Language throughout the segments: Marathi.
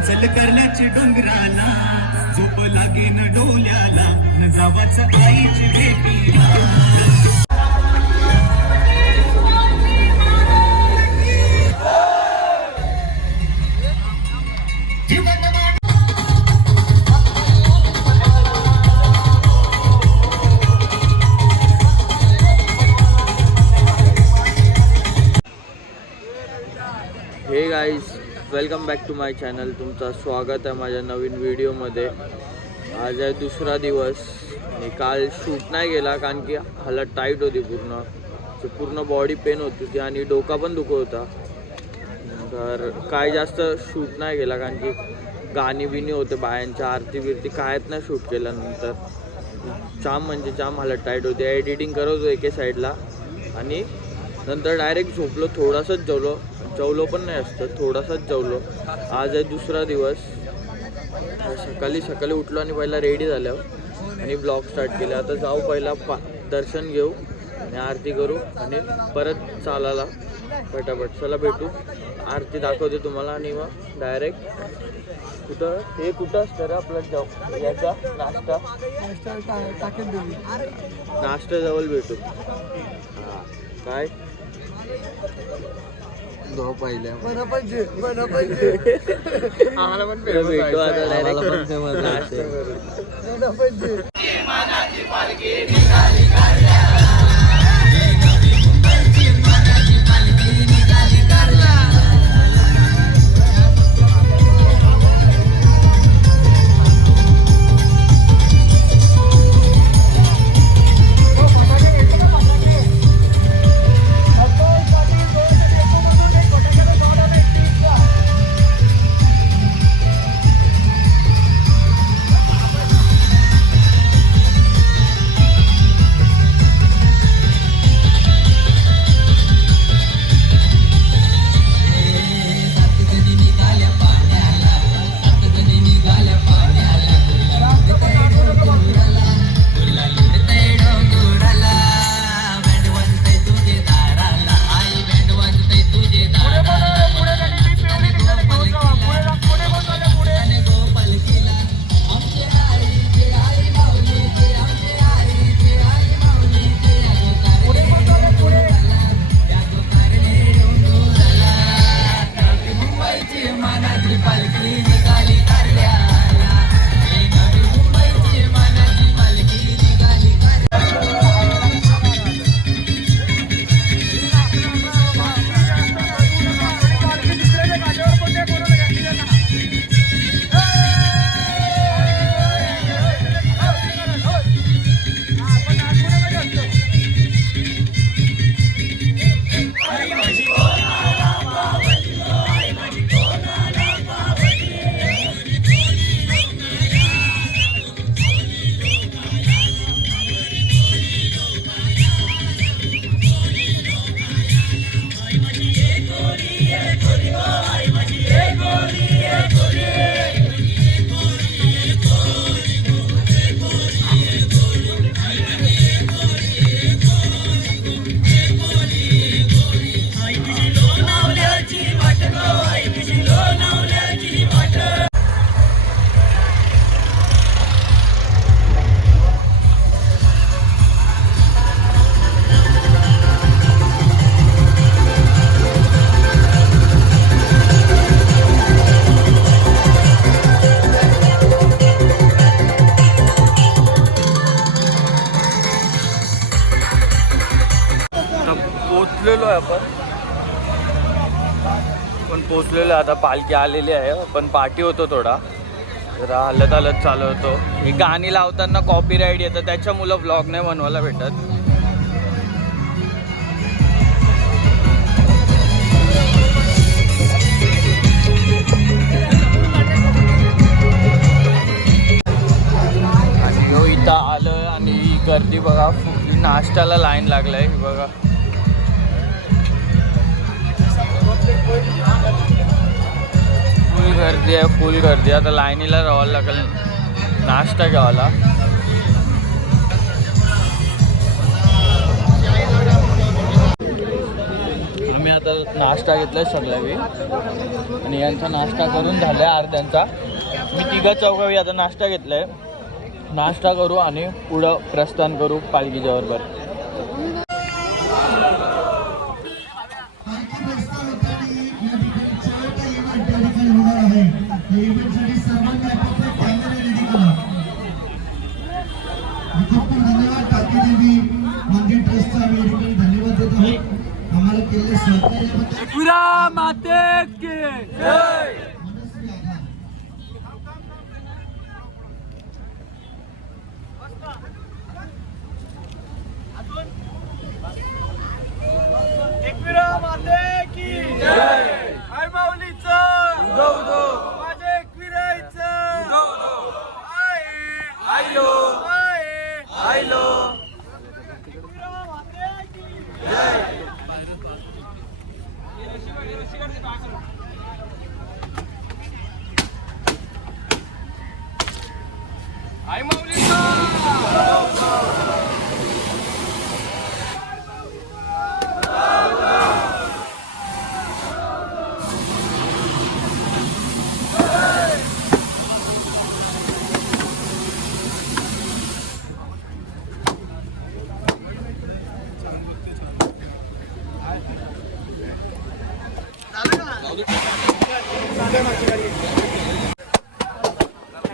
चल करण्याची डोंगराला झोप लागेन डोल्याला न जावाच आईची भेटीला hey guys, welcome back to my channel. तुमचं स्वागत आहे माझ्या नवीन व्हिडिओमध्ये. आज आहे दुसरा दिवस आणि काल शूट नाही गेला कारण की हालत टाईट होती, पूर्ण बॉडी पेन होत होती आणि डोका पण दुखत होता. तर काय जास्त शूट नाही गेला कारण की गाणी बिणी होते बायांच्या, आरती बिरती कायच नाही शूट केल्यानंतर. जाम म्हणजे जाम हालत टाईट होती. एडिटिंग करत होतो एके साईडला आणि नंतर डायरेक्ट झोपलो. थोडासाच जेवलो पण नाही असतं, थोडासाच जेवलो. आज आहे दुसरा दिवस. सकाळी उठलो आणि पहिला रेडी झाल्यावर आणि ब्लॉग स्टार्ट केला. आता जाऊ पहिला दर्शन घेऊ आणि आरती करू आणि परत चालायला पटापट. चला भेटू, आरती दाखवते तुम्हाला आणि मग डायरेक्ट कुठं असतं रे आपलं जाऊ याचा नाश्ता जवळ भेटू. हां काय आम्हाला पण भेटू आता डायरेक्ट नाश्ता करू. पोचलेलो आहे आपण पोचलेलो आहे. आता पालखी आलेली आहे, पण पाठी होतो थोडा, जरा हलत चालू होतो. ही गाणी लावताना कॉपीराईट येतं, त्याच्यामुळं ब्लॉग नाही बनवायला भेटत. आणि इथं आलं आणि गर्दी बघा, नाश्त्याला लाईन लागलाय बघा. फुल गर्दी. आता लाईनीला राहावं लागेल नाश्ता घ्यावाला. आता नाश्ता घेतलाय सगळ्यावी आणि यांचा नाश्ता करून झालाय अर्ध्यांचा. मी तिघा चौघावी आता नाश्ता घेतलाय. नाश्ता करू आणि पुढं प्रस्थान करू पालखीच्या बरोबर. धन्यवाद टाकी देवी मंदिर ट्रस्टचा आम्ही धन्यवाद देत आहोत आम्हाला केलेल्या सहकार्याबद्दल. माते की जय. एकविरा माते की जय. आई माऊलीचं गौरव माझे एकविरायचं गौरव. आयो आयलो एकविरा माते की जय. आई माऊलीचं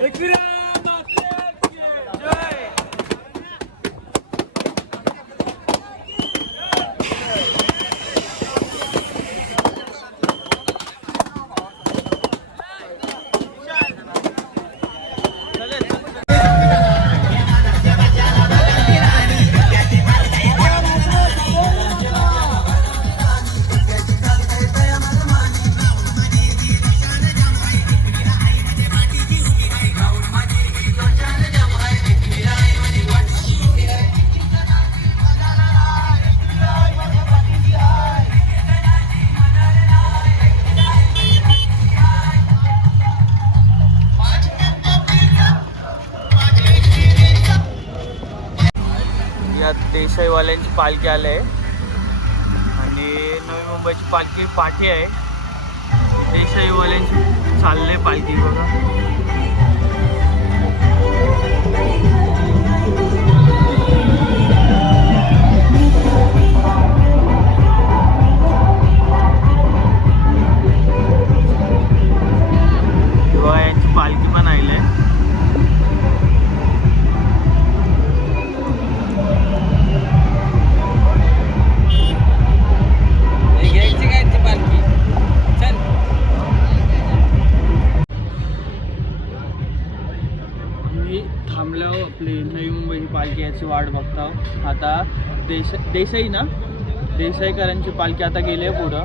एकविरा माते की जय. या देसाईवाल्यांची पालखी आली आहे आणि नवी मुंबईची पालखी पाठी आहे. देसाईवाल्यांची चालले पालखी बघा. किंवा यांची पालखी पण आली आहे. थांबल्यावर आपली नवी मुंबईची पालखी याची वाट बघता. आता देसाई ना देसाईकरांची पालखी आता गेली आहे पुढं.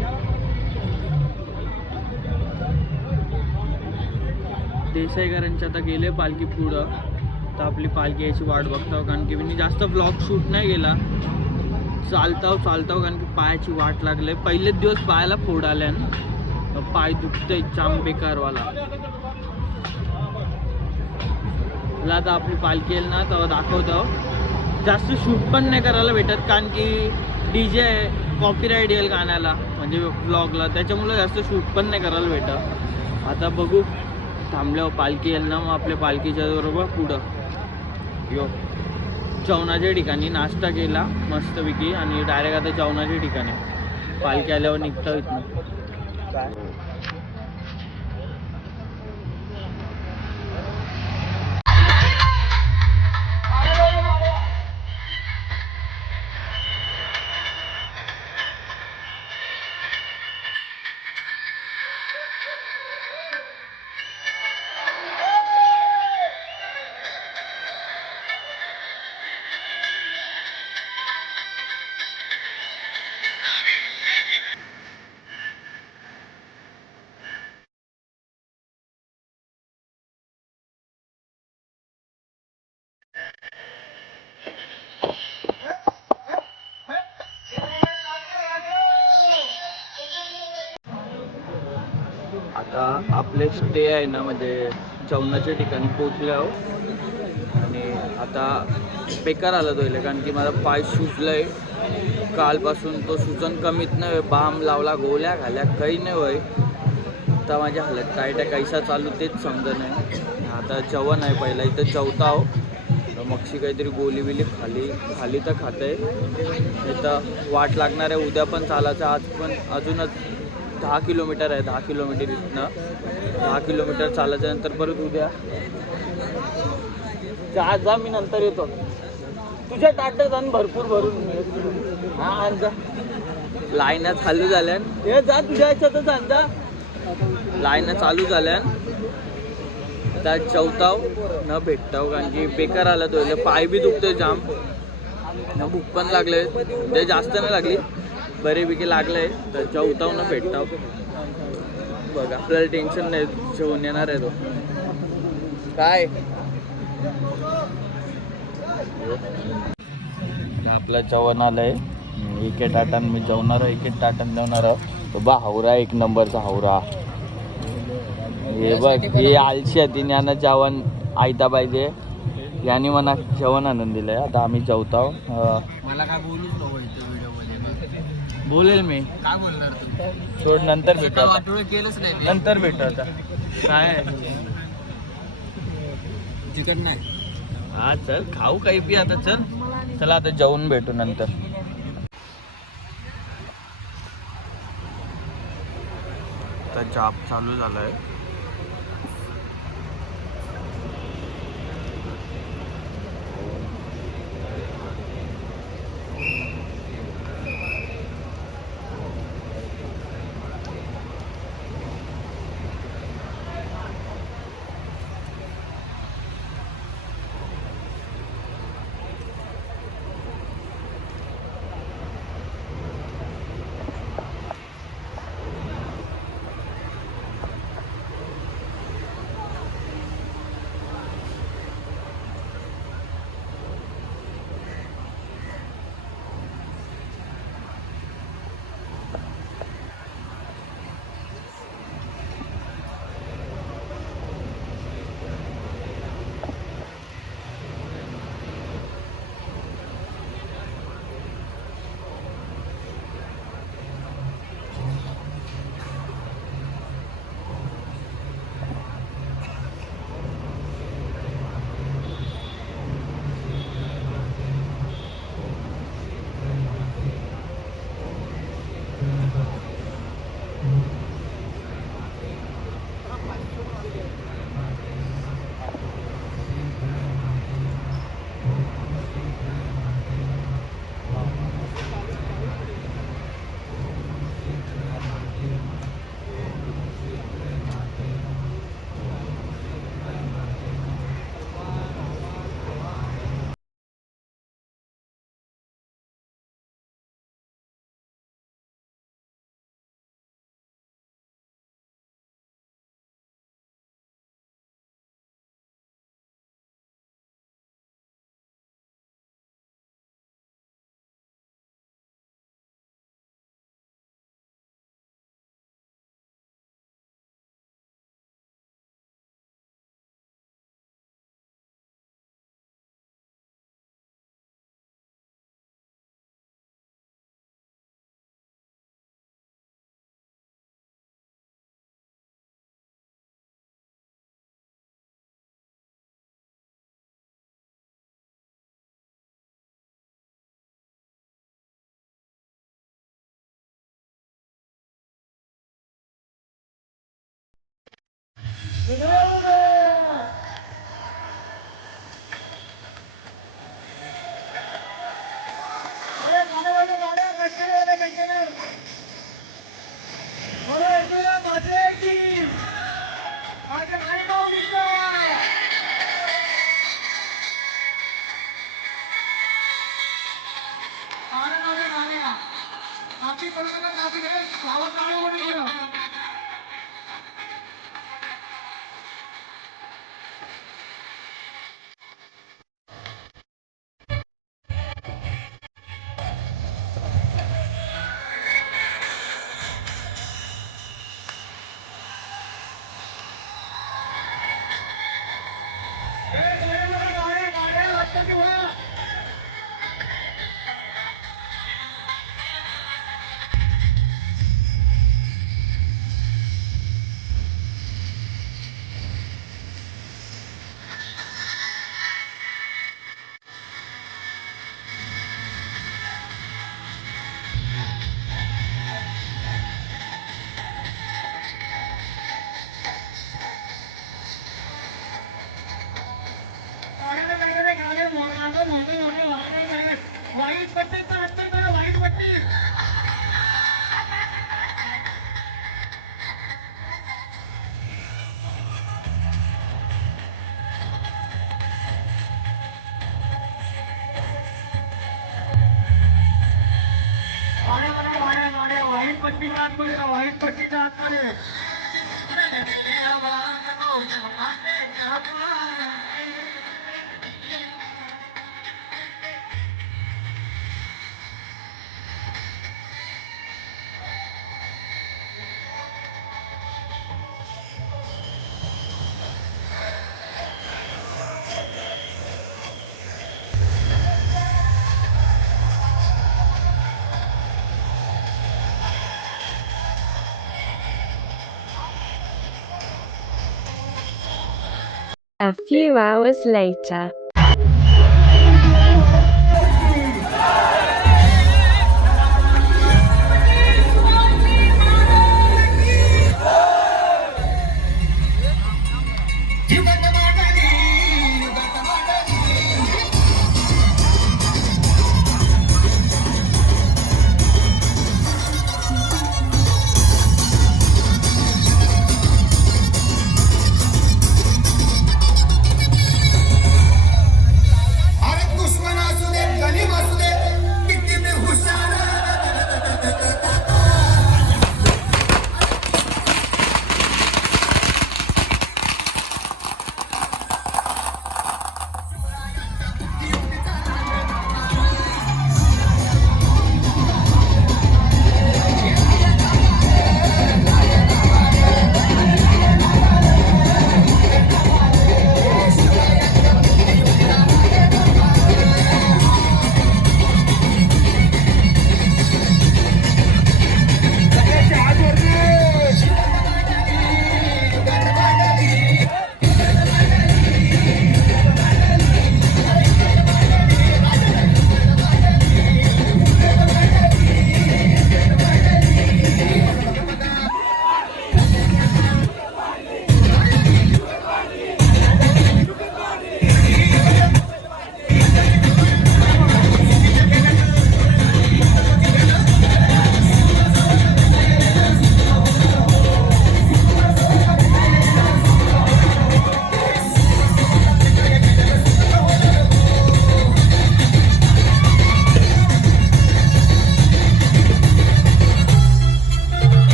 देसाईकरांची आता गेले पालखी पुढं. तर आपली पालखी याची वाट बघता कारण की मी जास्त ब्लॉग शूट नाही केला. चालताव कारण की पायाची वाट लागले. पहिलेच दिवस पायाला फोड आल्यान पाय दुखतंय जाम बेकारवाला. आता आपली पालखी येईल ना तेव्हा दाखवतो. जास्त शूट पण नाही करायला भेटत कारण की DJ कॉपीराईट येईल गाण्याला म्हणजे ब्लॉगला. त्याच्यामुळे जास्त शूट पण नाही करायला भेटत. आता बघू थांबल्यावर पालखी येईल ना मग आपल्या पालखीच्या बरोबर पुढं यो जेवणाच्या ठिकाणी नाश्ता केला मस्तपैकी आणि डायरेक्ट आता जेवणाच्या ठिकाणी पालखी आल्यावर निघता इथनं. काय आता आपले स्टे आहे ना म्हणजे जेवणाच्या ठिकाणी पोहोचले आहोत. आणि आता बेकार आलं तो कारण की माझा पाय सुजलाय कालपासून. तो सुजन कमीत नाही, बाम लावला, गोळ्या घाल्या, काही नाही होय. आता माझ्या हालत टाईट आहे, कैसा चालू तेच समजत नाही. आता जेवण आहे पहिला इथं जेवता हो, मगशी काहीतरी गोली बिली खाली तर खाते. इथं वाट लागणार आहे, उद्या पण चालायचं. आज पण अजूनच 10 किलोमीटर आहे, 10 किलोमीटर इथनं 10 किलोमीटर चालायच्या नंतर परत उद्या जा मी नंतर येतो. तुझ्या ताटात आणि भरपूर भरून हा जा. लाईना चालू झाल्या, हे जा तुझ्या ह्याच्यातच जा. लाईना चालू झाल्या. आता जेवताव न भेटताव कारण की बेकार आला तो, पाय बी दुखतोय जाम, न भूक पण लागले. ते जास्त नाही लागली, बरेपैकी लागलंय. तर जेवताव न भेटताव. बघ आपल्याला टेन्शन नाही, जेवून येणार आहे तो. काय आपलं जेवण आलंय. एके ताटान मी जेवणार आहे, एके ताटान जेवणार आहे. तो बा हावरा, एक नंबरचा हावरा. हे बघ, हे आलशी आहे, तिने यांना जेवण आयता पाहिजे. यांनी मला जेवण आणून दिलंय. आता आम्ही जेवतो. मला काय बोलूच नको इथे व्हिडिओ मध्ये. बोलेल मी, काय बोलणार तू? सोड, नंतर भेटू आता. वाटोळे केलंच नाही ते. नंतर भेटू आता. काय चिकन नाही. हा चल खाऊ काही पी आता. चल चला आता जेवून भेटू नंतर. आता जॉब चालू झालाय. पट्टीच्या आतमध्ये व्हाईट पट्टीच्या आतमध्ये A few hours later.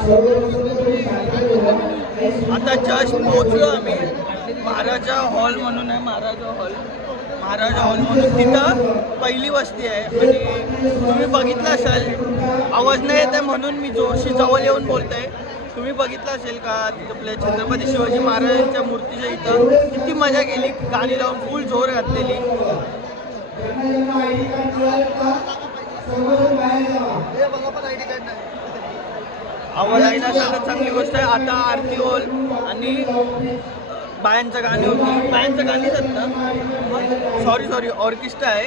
आता जस्ट पोहोचलो आम्ही महाराजा हॉल म्हणून आहे. महाराजा हॉल म्हणून तिथं पहिली वस्ती आहे. आणि तुम्ही बघितलं असाल, आवाज नाही येत आहे म्हणून मी जोरशी जवळ येऊन बोलतोय. तुम्ही बघितलं असेल का आपल्या छत्रपती शिवाजी महाराजांच्या मूर्तीच्या इथं किती मजा केली, गाणी लावून फुल जोर घातलेली. आवाज आहे ना सगळ्यात चांगली गोष्ट आहे. आता आरती होल आणि बायांचं गाणी होती. बायांचं गाणीच आहेत ना, सॉरी ऑर्केस्ट्रा आहे.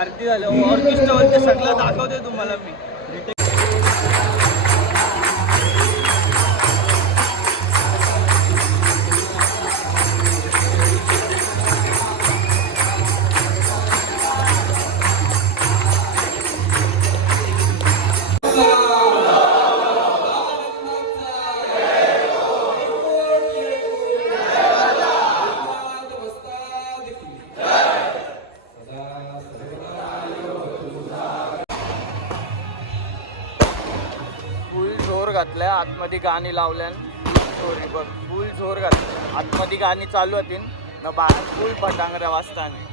आरती झालं ऑर्केस्ट्रावरती सगळं दाखवते तुम्हाला मी. घातल्या आतमध्ये गाणी लावल्या. सॉरी बघ, फुल जोर घातलं. आतमध्ये गाणी चालू होती ना, बाहेर फुल फटांगऱ्या वाजताना.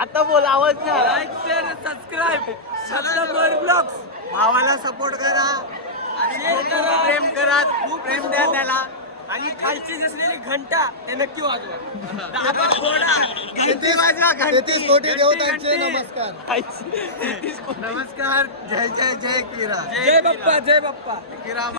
आता बोल, आवाज नाही. लाईक शेअर सबस्क्राईब शब्दभर ब्लॉग्स. भावाला सपोर्ट करा आणि प्रेम करा, खूप प्रेम द्या त्याला. आणि खालची दिसलेली घंटा ते नक्की वाजवा. दाबा फोडा, घंटी वाजवा, घंटी. कोटी देवतांचे नमस्कार. नमस्कार. जय जय जय किरा. जय बाप्पा, जय बाप्पा. किरा.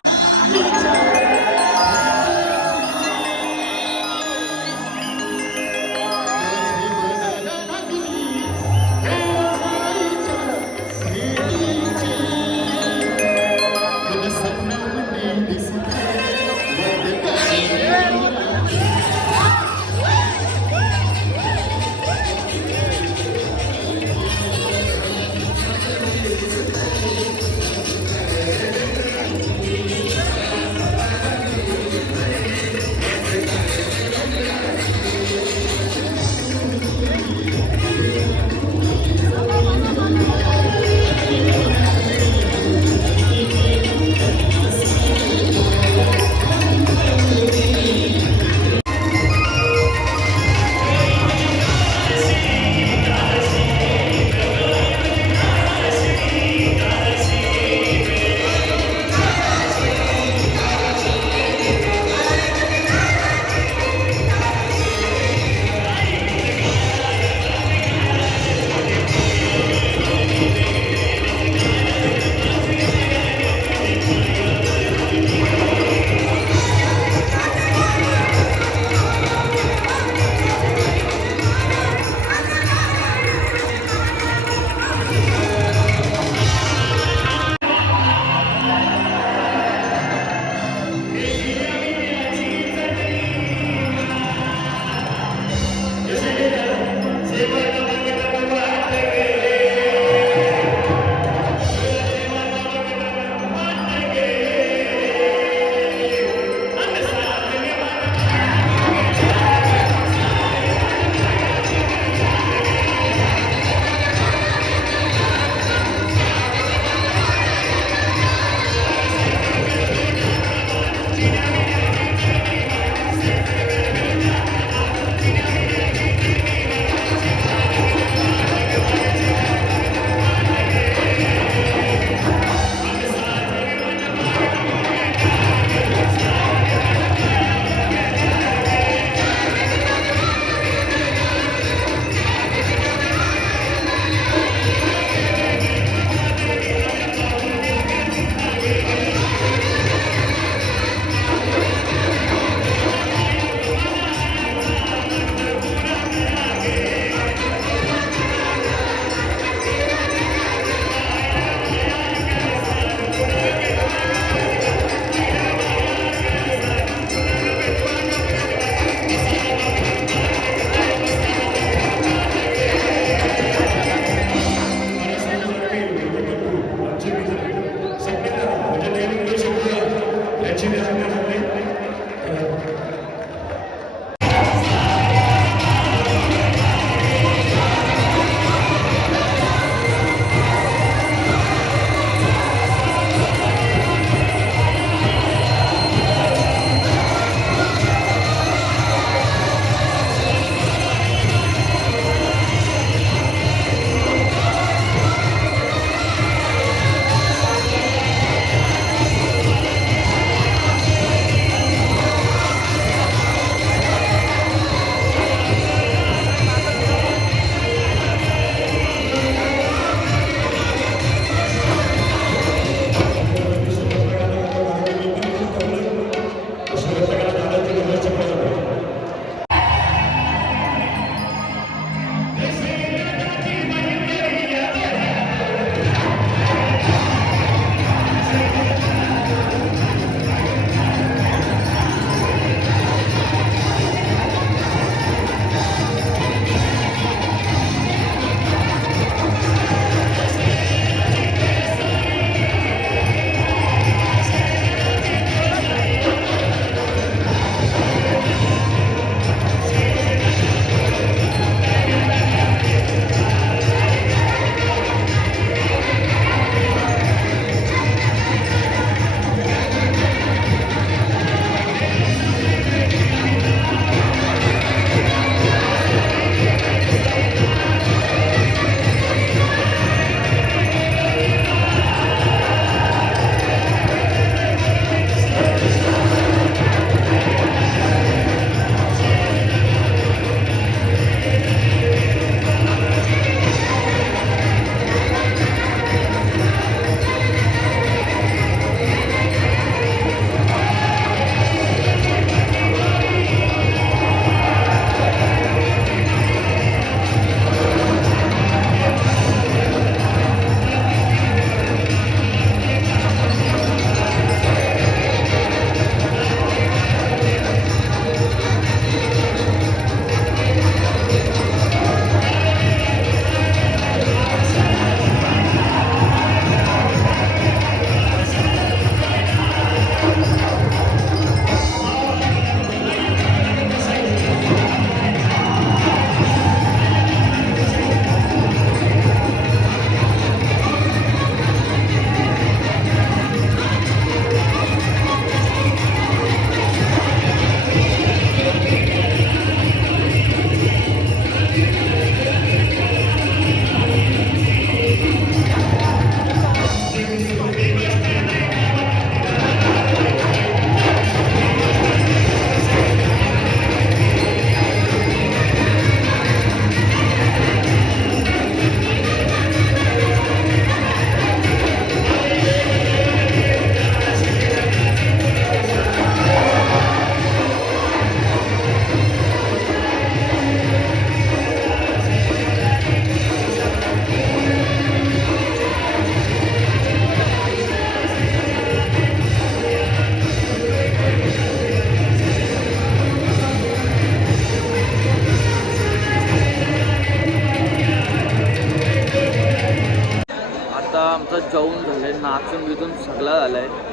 जाऊन झाले, नाचून बिचून सगळं झालं आहे.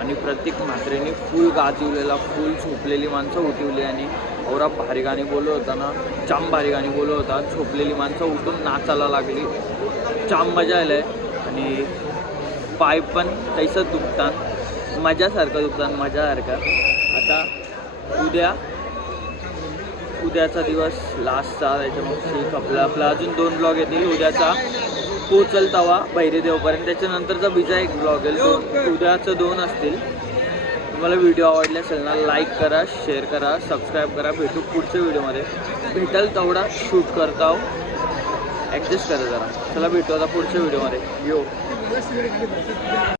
आणि प्रत्येक म्हात्रेने फुल गाजवलेला, फुल झोपलेली माणसं उठवली. आणि औरा भारी गाणी बोलत होता ना, जाम भारी गाणी बोलत होता. झोपलेली माणसं उठून नाचायला लागली, जाम मजा आली आहे. आणि पाय पण तैसंच दुखतात, मजासारखं दुखतात, मजासारखं. आता उद्याचा दिवस लास्टचा, त्याच्यामुळे आपला अजून 2 ब्लॉग येतील. उद्याचा पोचल तवा बहिरे देवपर्यंत, त्याच्यानंतरचा बीजा एक ब्लॉग येईल. उद्याचं 2 असतील. तुम्हाला व्हिडिओ आवडले असेल ना, लाईक करा, शेअर करा, सबस्क्राईब करा. भेटू पुढच्या व्हिडिओमध्ये. भेटेल तेवढा शूट करता हो, ॲडजस्ट करा जरा. चला भेटू आता पुढच्या व्हिडिओमध्ये. यो.